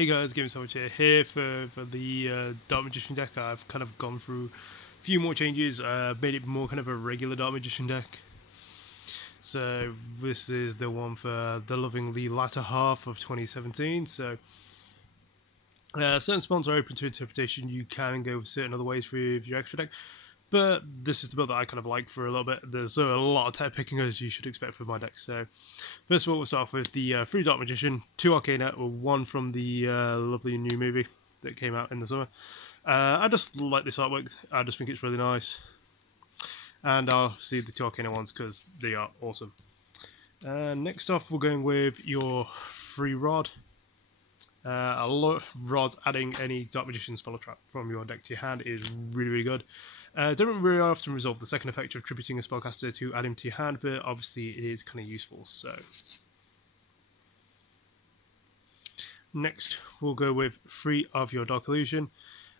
Hey guys, TheGamingSandwich here for the Dark Magician deck. I've kind of gone through a few more changes, made it more kind of a regular Dark Magician deck. So this is the one for the latter half of 2017. So certain spawns are open to interpretation. You can go certain other ways with your extra deck, but this is the build that I kind of like for a little bit. There's a lot of tech picking as you should expect for my deck. So first of all, we'll start off with the 3 Dark Magician, 2 Arcana, or 1 from the lovely new movie that came out in the summer. I just like this artwork. I just think it's really nice. And I'll see the 2 Arcana ones because they are awesome. Next off, we're going with your 3 Rod. A lot of rods adding any Dark Magician spell or trap from your deck to your hand is really good. Don't very often resolve the second effect of tributing a spellcaster to add him to your hand, but obviously it is kind of useful. So next we'll go with 3 of your Dark Illusion.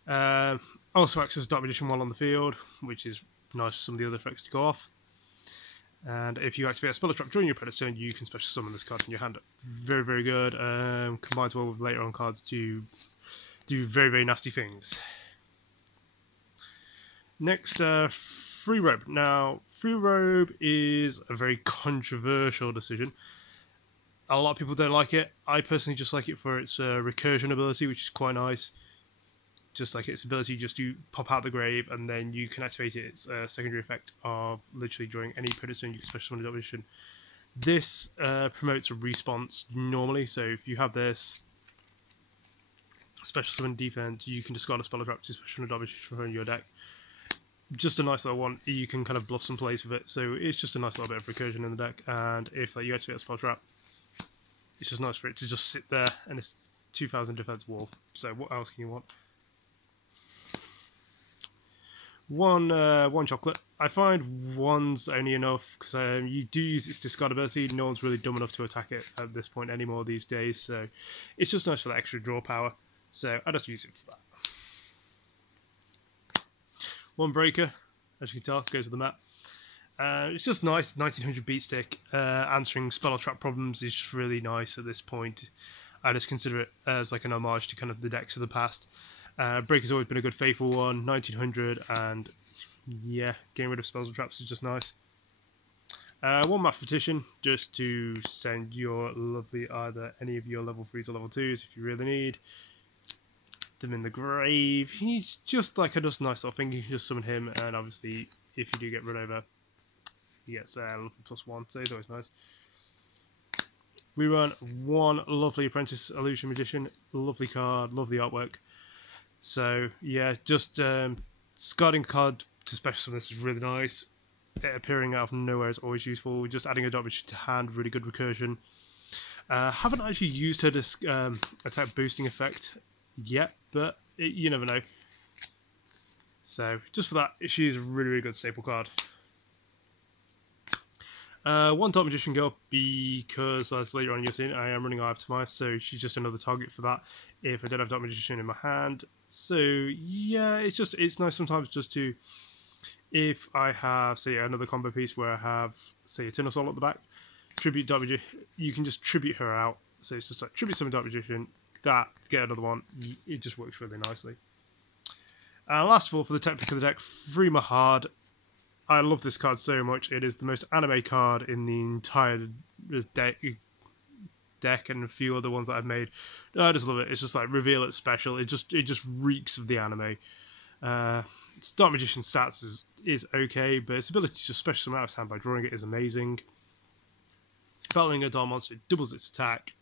Also acts as Dark Magician while on the field, which is nice for some of the other effects to go off. And if you activate a spell or trap during your opponent's turn, you can special summon this card in your hand. Very good. Combines well with later on cards to do very nasty things. Next, Free Robe. Now, Free Robe is a very controversial decision. A lot of people don't like it. I personally just like it for its recursion ability, which is quite nice. Just like its ability just to pop out the grave, and then you can activate its secondary effect of literally during any opponent's turn you can special summon a Dark Magician. This promotes a response normally, so if you have this special summon defense, you can discard a spell or trap to special summon a Dark Magician from your deck. Just a nice little one. You can kind of bluff some plays with it, so it's just a nice little bit of recursion in the deck. And if you activate a spell trap, it's just nice for it to just sit there, and it's 2000 defense wall. So what else can you want? One chocolate. I find one's only enough because you do use its discard ability. No one's really dumb enough to attack it at this point anymore these days, so it's just nice for that extra draw power. So I just use it for that. One breaker, as you can tell, goes with the map. It's just nice. 1900 beat stick. Answering spell or trap problems is just really nice at this point. I just consider it as like an homage to kind of the decks of the past. Breaker's always been a good faithful one. 1900, and yeah, getting rid of spells and traps is just nice. One mathematician, just to send your lovely either any of your level 3s or level 2s if you really need them in the grave. He's just like a just nice little thing. You can just summon him, and obviously if you do get run over, he gets +1, so he's always nice. We run one lovely Apprentice Illusion Magician, lovely card, lovely artwork. So yeah, just discarding a card to special summon this is really nice. It appearing out of nowhere is always useful. Just adding a Dark Magician to hand, really good recursion. Haven't actually used her attack boosting effect yet, but you never know. So just for that, she's a really good staple card. One Dark Magician girl, because as later on you'll see, I am running Eye of Timaeus, so she's just another target for that if I don't have Dark Magician in my hand. So yeah, it's nice sometimes just to, if I have say another combo piece where I have say Eternal Soul at the back, tribute Dark Magician, you can just tribute her out. So it's just like tribute summon Dark Magician, that get another one. It just works really nicely. And last of all, for the tech pick of the deck, Free Mahad. I love this card so much. It is the most anime card in the entire deck and a few other ones that I've made. I just love it. It's just like reveal it's special. It just reeks of the anime. Its Dark Magician stats is okay, but its ability to just special summon out of hand by drawing it is amazing. Battling a Dark Monster, it doubles its attack.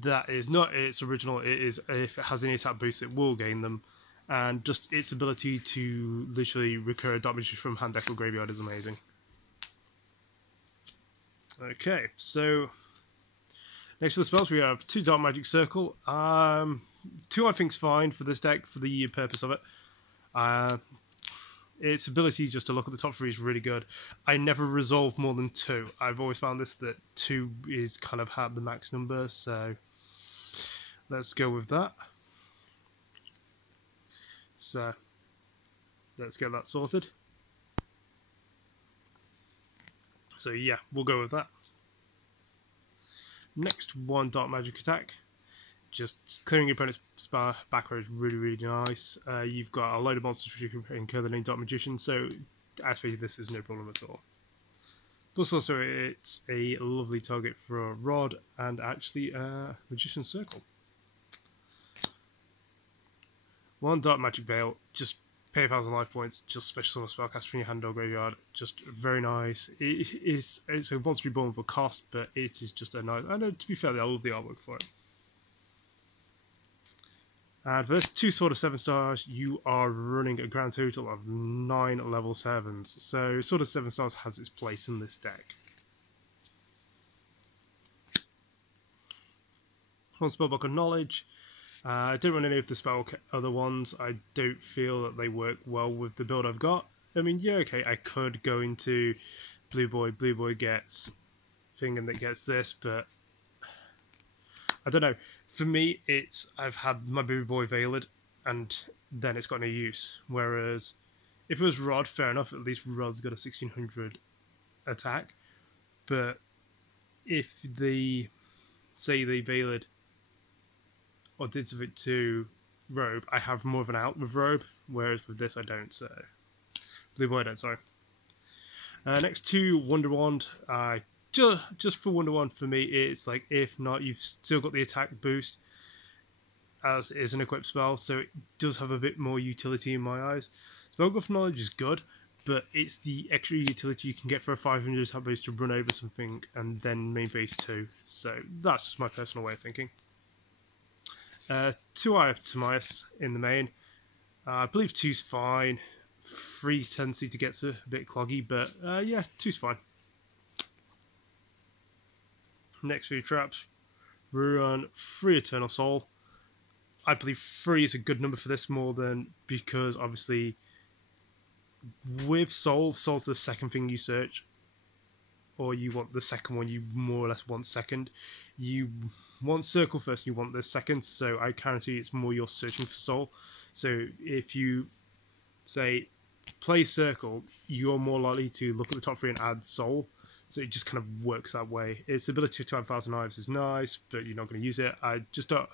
That is not its original. It is, if it has any attack boosts, it will gain them. And just its ability to literally recur a Dark Magician from hand, deck, or graveyard is amazing. Okay, so next for the spells we have 2 Dark Magic Circle. 2 I think is fine for this deck for the purpose of it. Its ability just to look at the top 3 is really good. I never resolve more than 2. I've always found this that 2 is kind of the max number, so let's go with that. So let's get that sorted. So yeah, we'll go with that. Next, 1 Dark Magic Attack. just clearing your opponent's back row is really, really nice. You've got a load of monsters which you can incur the name Dark Magician, so actually this is no problem at all. Plus also it's a lovely target for a rod and actually a Magician's Circle. One Dark Magic Veil, just pay 1,000 life points, just special summon spellcaster from your hand or graveyard, just very nice. It's a monster reborn for cost, but it is just a nice. I know, to be fair, I love the artwork for it. And for this 2 Sword of 7 stars, you are running a grand total of 9 level 7s. So Sword of 7 stars has its place in this deck. One Spellbook of Knowledge. I don't run any of the other ones. I don't feel that they work well with the build I've got. I mean, yeah, okay, I could go into Blue Boy. Blue Boy gets thing and that gets this, but I don't know. For me, it's I've had my Blue Boy Veiled, and then it's got no use. Whereas if it was Rod, fair enough. At least Rod's got a 1600 attack. But if they say they Veiled or did something to Robe, I have more of an out with Robe, whereas with this I don't. So Blue Boy I don't. Sorry. Next to Wonder Wand. Just for Wonder Wand for me, it's like if not, you've still got the attack boost as it is an equipped spell, so it does have a bit more utility in my eyes. Spellbook of Knowledge is good, but it's the extra utility you can get for a 500 attack boost to run over something and then main phase 2. So that's just my personal way of thinking. 2 Eye of Timaeus in the main. I believe 2's fine. 3 tendency to get a bit cloggy, but yeah, 2's fine. Next few traps, run 3 Eternal Soul. I believe 3 is a good number for this more than because obviously with Soul's the second thing you search, or you want the second one you more or less want second. You want Circle first, you want the second, so I guarantee it's more you're searching for Soul. So if you say play Circle, you're more likely to look at the top 3 and add Soul. So it just kind of works that way. Its ability to add 1,000 Knives is nice, but you're not going to use it. I just don't.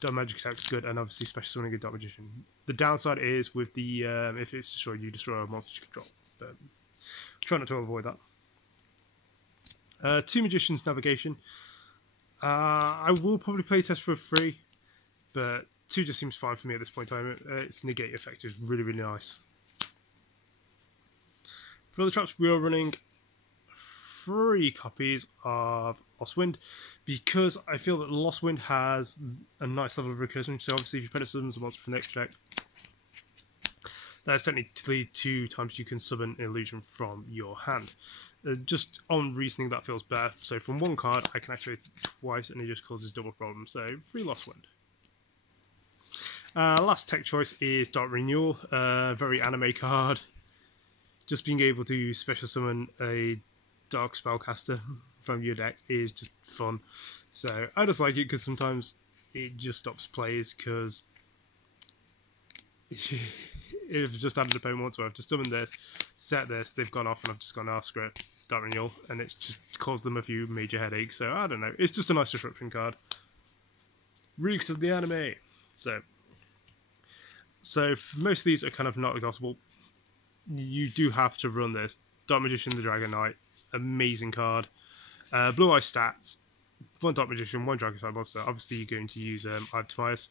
Dark Magic Attack is good, and obviously Special Summoning a Dark Magician. The downside is with the if it's destroyed, you destroy a monster you control. But try not to avoid that. 2 Magician's Navigation. I will probably play test for 3, but 2 just seems fine for me at this point in time. Its negate effect is really, really nice. For other traps, we are running 3 copies of Lost Wind, because I feel that Lost Wind has a nice level of recursion. So obviously if you put summons a monster from the next deck, that's technically 2 times you can summon an illusion from your hand. Just on reasoning that feels better. So from 1 card I can activate it twice and it just causes double problem. So 3 Lost Wind. Last tech choice is Dark Renewal, very anime card. Just being able to special summon a Dark Spellcaster from your deck is just fun. So I just like it because sometimes it just stops plays, because if just added a opponent once where I've just summoned this, set this, they've gone off and I've just gone, oh, screw it, Dark Renewal, and it's just caused them a few major headaches. So I don't know, it's just a nice disruption card. Reeks of the anime. So most of these are kind of not negotiable. You do have to run this. Dark Magician, the Dragon Knight, amazing card. Blue Eye stats, 1 Dark Magician, 1 Dragon Type monster. Obviously you're going to use Eye of Timaeus.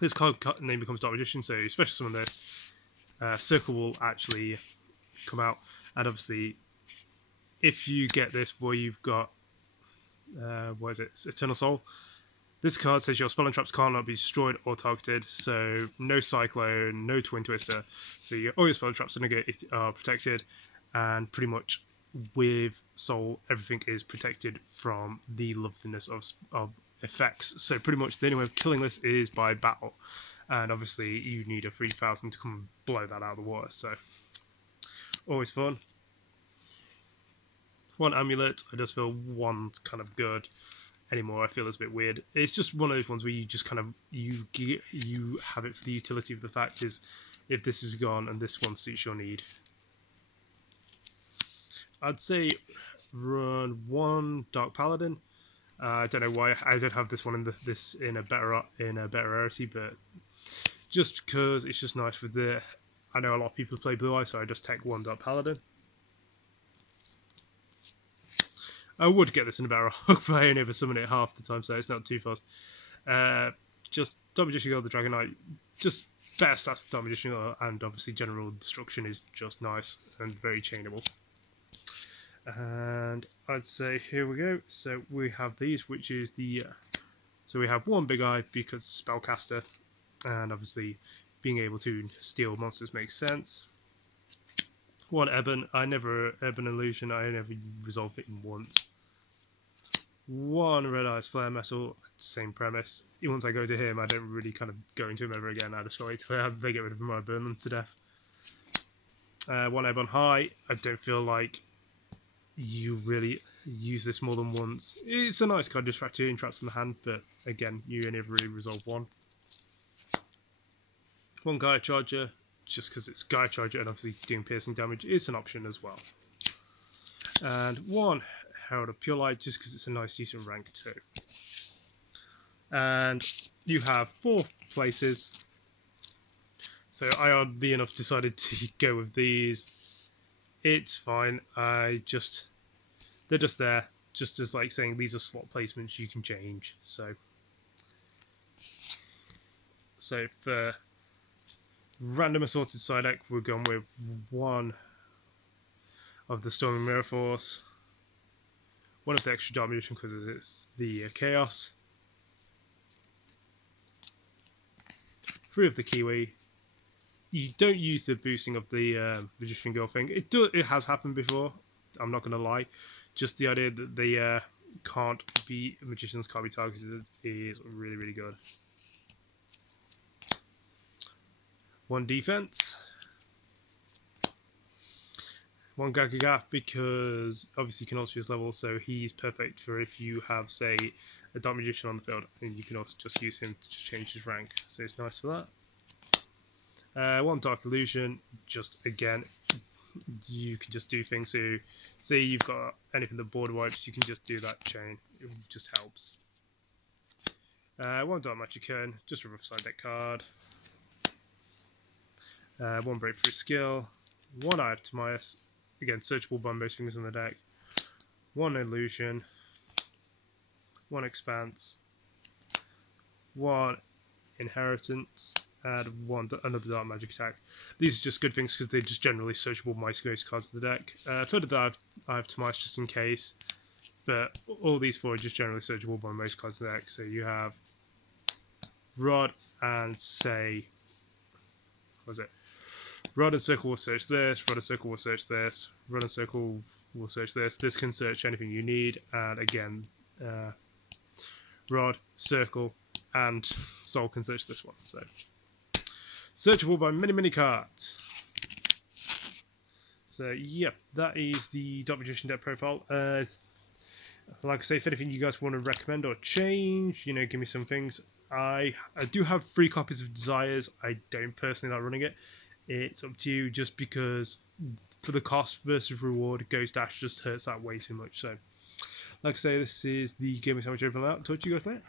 This card name becomes Dark Magician, so you special summon this. Circle will actually come out, and obviously if you get this where you've got what is it, Eternal Soul, this card says your spell and traps cannot be destroyed or targeted, so no Cyclone, no Twin Twister, so all your spell and traps are protected, and pretty much with Soul everything is protected from the loveliness of effects. So pretty much the only way of killing this is by battle, and obviously you need a 3,000 to come and blow that out of the water, so always fun. 1 Amulet, I just feel 1's kind of good. Anymore I feel it's a bit weird. It's just one of those ones where you just kind of you have it for the utility of the fact is if this is gone and this one suits your need. I'd say run 1 Dark Paladin. I don't know why I don't have this one in a better rarity, but just because it's just nice with the. I know a lot of people play Blue Eye, so I just take 1-dot Paladin. I would get this in a better hook, but I only ever summon it half the time, so it's not too fast. Just Dark Magician Girl, the Dragon Knight, just better stats than Dark Magician Girl, and obviously General Destruction is just nice and very chainable. And I'd say here we go. So we have these, which is the. So we have 1 Big Eye because Spellcaster, and obviously being able to steal monsters makes sense. 1 Ebon, Ebon Illusion, I never resolved it in once. 1 Red Eyes Flare Metal, same premise. Once I go to him, I don't really kind of go into him ever again. I just wait till they get rid of him or I burn them to death. 1 Ebon High, I don't feel like you really use this more than once. It's a nice card, distract 2 and traps in the hand, but again, you only ever really resolve 1. 1 Gaia Charger, just because it's Gaia Charger and obviously doing piercing damage is an option as well. And 1 Herald of Pure Light, just because it's a nice decent rank too. And you have 4 places. So I oddly enough decided to go with these. It's fine. They're just there, just as like saying these are slot placements you can change. So for random assorted side deck, we're going with 1 of the Storming Mirror Force, 1 of the extra Dark Magician because it's the Chaos, 3 of the Kiwi. You don't use the boosting of the Magician Girl thing. It has happened before. I'm not going to lie. Just the idea that they magicians can't be targeted is really, really good. 1 defense. 1 Gagaga because obviously you can also use level, so he's perfect for if you have, say, a Dark Magician on the field, and you can also just use him to change his rank. So it's nice for that. 1 Dark Illusion, just again, you can just do things. So, say you've got anything that border wipes, you can just do that chain. It just helps. 1 Dark Magic Urn, just a rough side deck card. 1 Breakthrough Skill. 1 Eye of Timaeus, again searchable by most things in the deck. 1 Illusion. 1 Expanse. 1 Inheritance. And another Dark Magic attack. These are just good things because they're just generally searchable by most cards of the deck. Further that I have Timaeus just in case, but all these 4 are just generally searchable by most cards of the deck. So you have Rod and say, what was it? Rod and Circle will search this. Rod and Circle will search this. Rod and Circle will search this. This can search anything you need, and again, Rod, Circle, and Soul can search this one. So. Searchable by many cards. So yeah, that is the Dark Magician deck profile. Like I say, if anything you guys want to recommend or change, you know, give me some things. I do have 3 copies of Desires. I don't personally like running it. It's up to you, just because for the cost versus reward, Ghost Dash just hurts that way too much. So, like I say, this is the Gaming Sandwich over and out. Talk to you guys later.